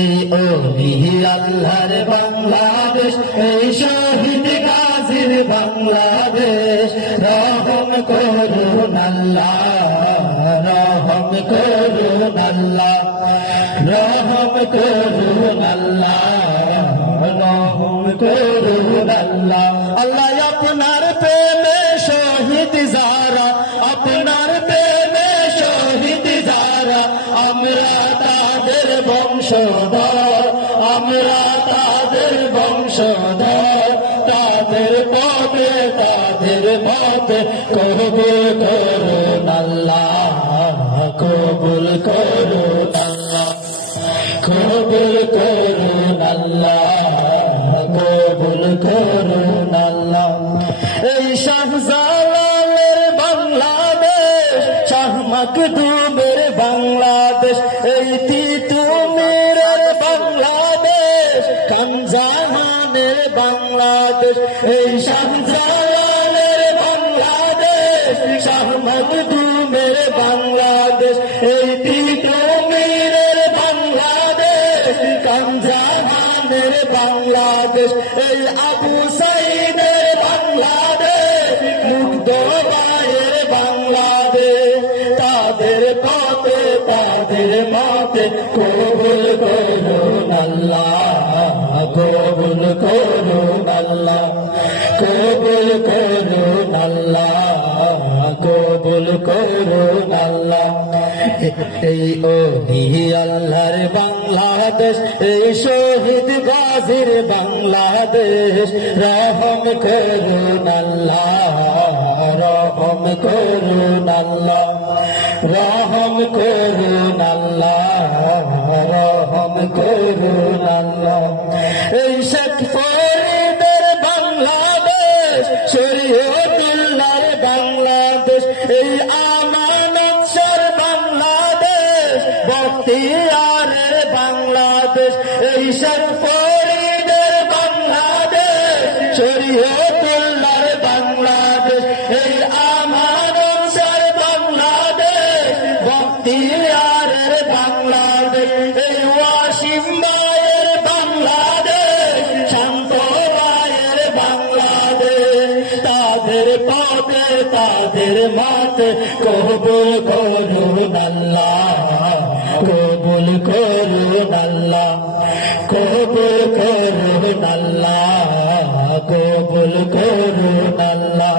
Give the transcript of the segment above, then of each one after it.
এই ওলি আল্লাহর বাংলাদেশ, এই শহীদ গাজীর বাংলাদেশ। রহম করুন আল্লাহ, রহম করুন আল্লাহ, রহম করুন আল্লাহ, রহম করুন আল্লাহ। আল্লাহ আপনার প্রেমে শহীদ যারা, আপনার প্রেমে শহীদ যারা, আমরা তাদের বংশধর, আমরা তাদের বংশধর। তাদের পথে, তাদের পথে কবুল করুন আল্লাহ, কবুল করুন আল্লাহ, কবুল করুন আল্লাহ, কবুল করুন আল্লাহ। এই শাহজালালের বাংলাদেশ, শাহ মাকদুমের বাংলাদেশ, এই তিতুমীরের বাংলাদেশ, খানজাহানের বাংলাদেশ। এই শাহজালালের বাংলাদেশ, শাহ মাকদুমের বাংলাদেশ, এই তিতুমীরের বাংলাদেশ, খানজাহানের বাংলাদেশ। এই আবু সাইদের বাংলাদেশ, মুগ্ধ ভাইয়ের বাংলাদেশ। তাদের পথে, তাদের মতে কবুল করুন আল্লাহ, কবুল করুন আল্লাহ, কবুল করুন আল্লাহ, কবুল করুন আল্লাহ। এই ওলি আল্লাহর বাংলাদেশ, এই শহীদ গাজীর বাংলাদেশ। রহম করুন আল্লাহ, রহম করুন আল্লাহ, রহম করুন আল্লাহ, রহম করুন আল্লাহ। এই শেখ ফরিদের বাংলাদেশ, শরীয়তুল্লাহর বাংলাদেশ, এই আমানত শাহর বাংলাদেশ, বখতিয়ারের বাংলাদেশ। এই শেখ ফরিদের বাংলাদেশ, শরীয়তুল্লাহর বাংলাদেশ, এই আমানত শাহর বাংলাদেশ, বখতিয়ারের বাংলাদেশ। এই ওয়াসিম ভাইয়ের বাংলাদেশ, শান্ত ভাইয়ের বাংলাদেশ। তাদের পথে, তাদের মাতে কবুল করুন আল্লাহ, কবুল করুন আল্লাহ, কবুল করুন আল্লাহ, কবুল করুন আল্লাহ।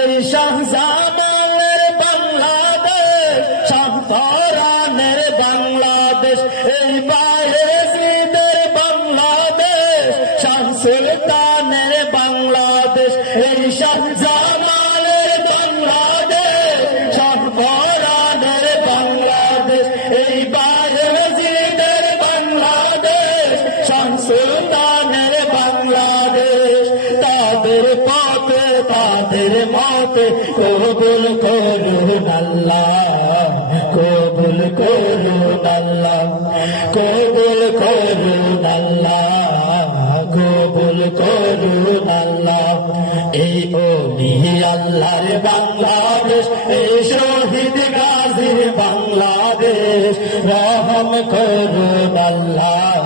এই শাহজালালের বাংলাদেশ, শাহপরানের বাংলাদেশ, এই বায়েজিদের বাংলাদেশ, শাহ সুলতানের বাংলাদেশ। এই শাহজালালের বাংলাদেশ, শাহপরানের বাংলাদেশ, এই বায়েজিদের বাংলাদেশ, শাহ সুলতানের বাংলাদেশ। তাদের পথে, তাদের মতে কবুল করুন আল্লাহ, কবুল করুন আল্লাহ, কবুল করুন আল্লাহ, কবুল করুন আল্লাহ। এই ওলি আল্লাহর বাংলাদেশ, এই শহীদ গাজীর বাংলাদেশ। রহম করুন আল্লাহ,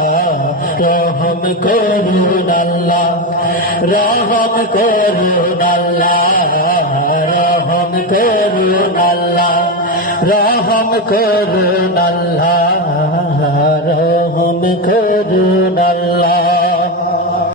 রহম করুন আল্লাহ, রহম করুন আল্লাহ, রহম করুন আল্লাহ, রহম করুন আল্লাহ, রহম করুন আল্লাহ।